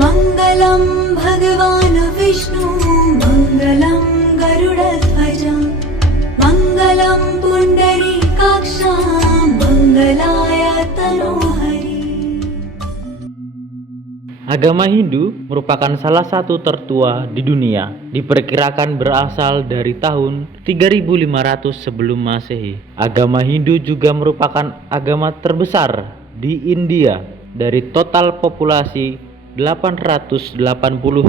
मङ्गलं भगवान् विष्णु मङ्गलं गरुडध्वज मङ्गलं पुण्डरीकाक्ष मङ्गलाय तनोहरि. Agama Hindu merupakan salah satu tertua di dunia. Diperkirakan berasal dari tahun 3500 sebelum Masehi. Agama Hindu juga merupakan agama terbesar di India dari total populasi 880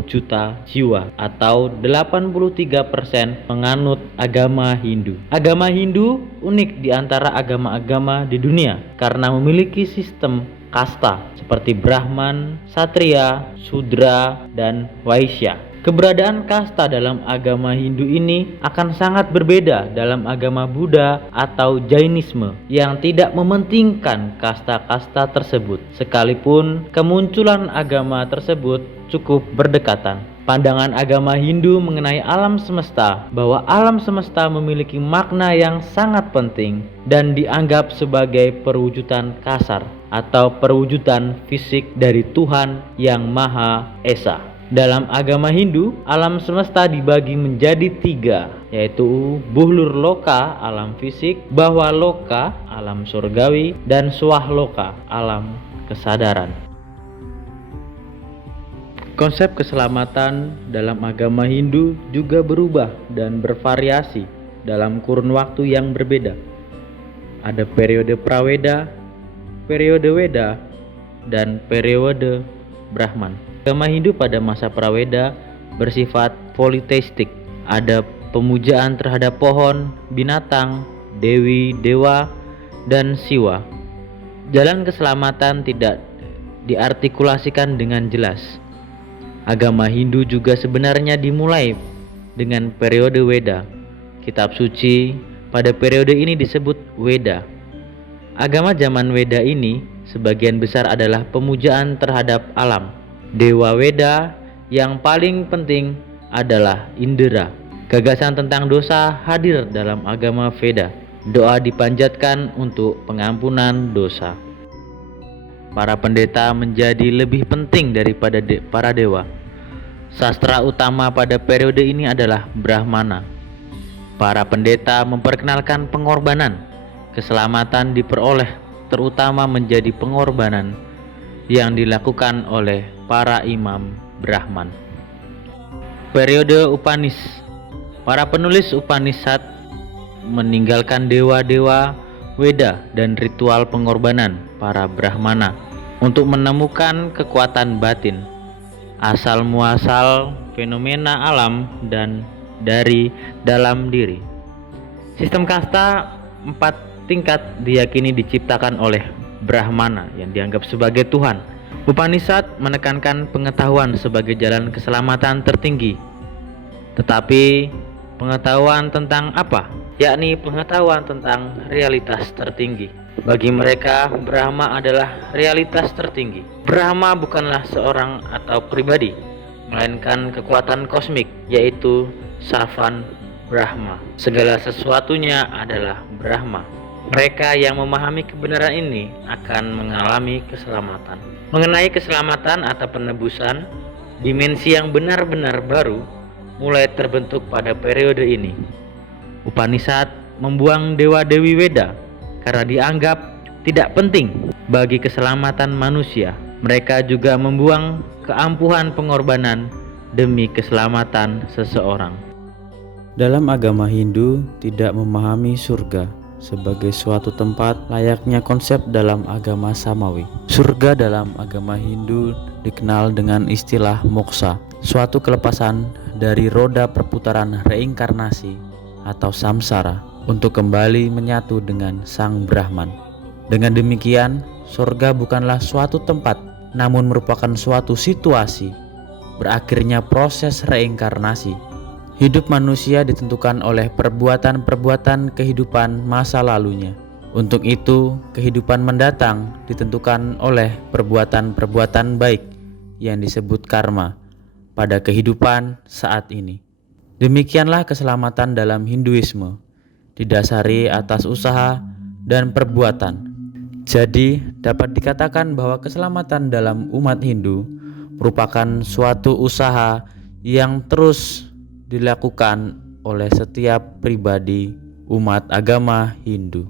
juta jiwa atau 83% menganut agama Hindu. Agama Hindu unik di antara agama-agama di dunia karena memiliki sistem kasta seperti Brahman, Satria, Sudra, dan Vaishya. Keberadaan kasta dalam agama Hindu ini akan sangat berbeda dalam agama Buddha atau Jainisme yang tidak mementingkan kasta-kasta tersebut, sekalipun kemunculan agama tersebut cukup berdekatan. Pandangan agama Hindu mengenai alam semesta, bahwa alam semesta memiliki makna yang sangat penting dan dianggap sebagai perwujudan kasar atau perwujudan fisik dari Tuhan yang Maha Esa. Dalam agama Hindu, alam semesta dibagi menjadi 3, yaitu Buhlur Loka, alam fisik, Bawah Loka, alam surgawi, dan Swah Loka, alam kesadaran. Konsep keselamatan dalam agama Hindu juga berubah dan bervariasi dalam kurun waktu yang berbeda. Ada periode Praweda, periode Weda, dan periode Brahman. Agama Hindu pada masa Praweda bersifat politeistik. Ada pemujaan terhadap pohon, binatang, dewi, dewa, dan siwa. Jalan keselamatan tidak diartikulasikan dengan jelas. Agama Hindu juga sebenarnya dimulai dengan periode Weda. Kitab suci pada periode ini disebut Weda. Agama zaman Weda ini sebagian besar adalah pemujaan terhadap alam. Dewa Weda yang paling penting adalah Indra. Gagasan tentang dosa hadir dalam agama Veda. Doa dipanjatkan untuk pengampunan dosa. Para pendeta menjadi lebih penting daripada para dewa. Sastra utama pada periode ini adalah Brahmana. Para pendeta memperkenalkan pengorbanan. Keselamatan diperoleh terutama menjadi pengorbanan yang dilakukan oleh para imam Brahman. Periode Upanis. Para penulis Upanishad meninggalkan dewa-dewa Weda dan ritual pengorbanan para Brahmana untuk menemukan kekuatan batin, asal muasal fenomena alam dan dari dalam diri. Sistem kasta 4 tingkat diyakini diciptakan oleh Brahmana yang dianggap sebagai Tuhan. Upanishad menekankan pengetahuan sebagai jalan keselamatan tertinggi. Tetapi pengetahuan tentang apa? Yakni pengetahuan tentang realitas tertinggi. Bagi mereka, Brahma adalah realitas tertinggi. Brahma bukanlah seorang atau pribadi, melainkan kekuatan kosmik, yaitu Savan Brahma. Segala sesuatunya adalah Brahma. Mereka yang memahami kebenaran ini akan mengalami keselamatan. Mengenai keselamatan atau penebusan, dimensi yang benar-benar baru mulai terbentuk pada periode ini. Upanishad membuang dewa-dewi Weda karena dianggap tidak penting bagi keselamatan manusia. Mereka juga membuang keampuhan pengorbanan demi keselamatan seseorang. Dalam agama Hindu tidak memahami surga sebagai suatu tempat layaknya konsep dalam agama Samawi. Surga dalam agama Hindu dikenal dengan istilah moksa, suatu kelepasan dari roda perputaran reinkarnasi atau samsara untuk kembali menyatu dengan Sang Brahman. Dengan demikian, surga bukanlah suatu tempat, namun merupakan suatu situasi berakhirnya proses reinkarnasi. Hidup manusia ditentukan oleh perbuatan-perbuatan kehidupan masa lalunya. Untuk itu, kehidupan mendatang ditentukan oleh perbuatan-perbuatan baik yang disebut karma pada kehidupan saat ini. Demikianlah keselamatan dalam Hinduisme, didasari atas usaha dan perbuatan. Jadi, dapat dikatakan bahwa keselamatan dalam umat Hindu merupakan suatu usaha yang terus dilakukan oleh setiap pribadi umat agama Hindu.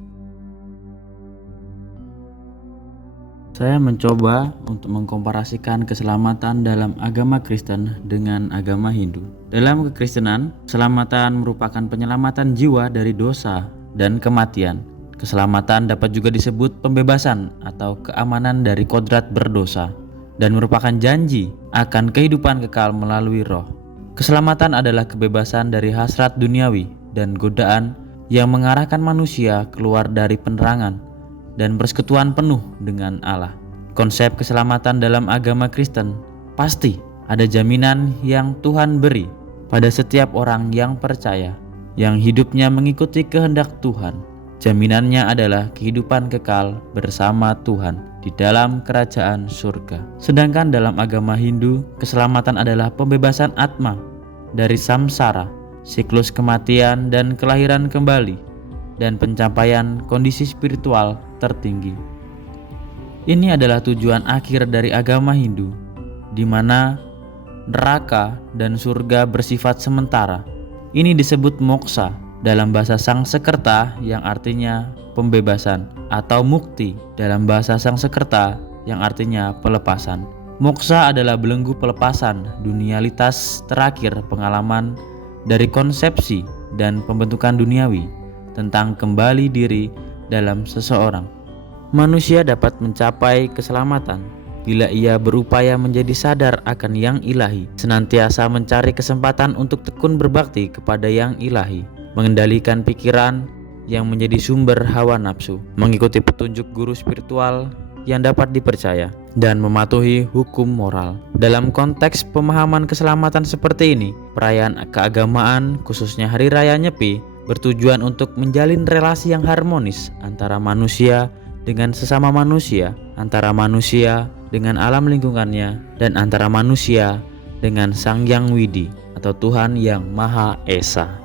Saya mencoba untuk mengkomparasikan keselamatan dalam agama Kristen dengan agama Hindu. Dalam kekristenan, keselamatan merupakan penyelamatan jiwa dari dosa dan kematian. Keselamatan dapat juga disebut pembebasan atau keamanan dari kodrat berdosa dan merupakan janji akan kehidupan kekal melalui roh. Keselamatan adalah kebebasan dari hasrat duniawi dan godaan yang mengarahkan manusia keluar dari penerangan dan persekutuan penuh dengan Allah. Konsep keselamatan dalam agama Kristen pasti ada jaminan yang Tuhan beri pada setiap orang yang percaya, yang hidupnya mengikuti kehendak Tuhan. Jaminannya adalah kehidupan kekal bersama Tuhan di dalam kerajaan surga. Sedangkan dalam agama Hindu, keselamatan adalah pembebasan atma dari samsara, siklus kematian dan kelahiran kembali, dan pencapaian kondisi spiritual tertinggi. Ini adalah tujuan akhir dari agama Hindu, di mana neraka dan surga bersifat sementara. Ini disebut moksha dalam bahasa Sangsekerta yang artinya pembebasan, atau mukti dalam bahasa Sangsekerta yang artinya pelepasan. Moksha adalah belenggu pelepasan dunialitas terakhir pengalaman dari konsepsi dan pembentukan duniawi tentang kembali diri dalam seseorang. Manusia dapat mencapai keselamatan bila ia berupaya menjadi sadar akan yang ilahi, senantiasa mencari kesempatan untuk tekun berbakti kepada yang ilahi, mengendalikan pikiran yang menjadi sumber hawa nafsu, mengikuti petunjuk guru spiritual yang dapat dipercaya, dan mematuhi hukum moral. Dalam konteks pemahaman keselamatan seperti ini, perayaan keagamaan, khususnya Hari Raya Nyepi, bertujuan untuk menjalin relasi yang harmonis antara manusia dengan sesama manusia, antara manusia dengan alam lingkungannya, dan antara manusia dengan Sang Yang Widi atau Tuhan Yang Maha Esa.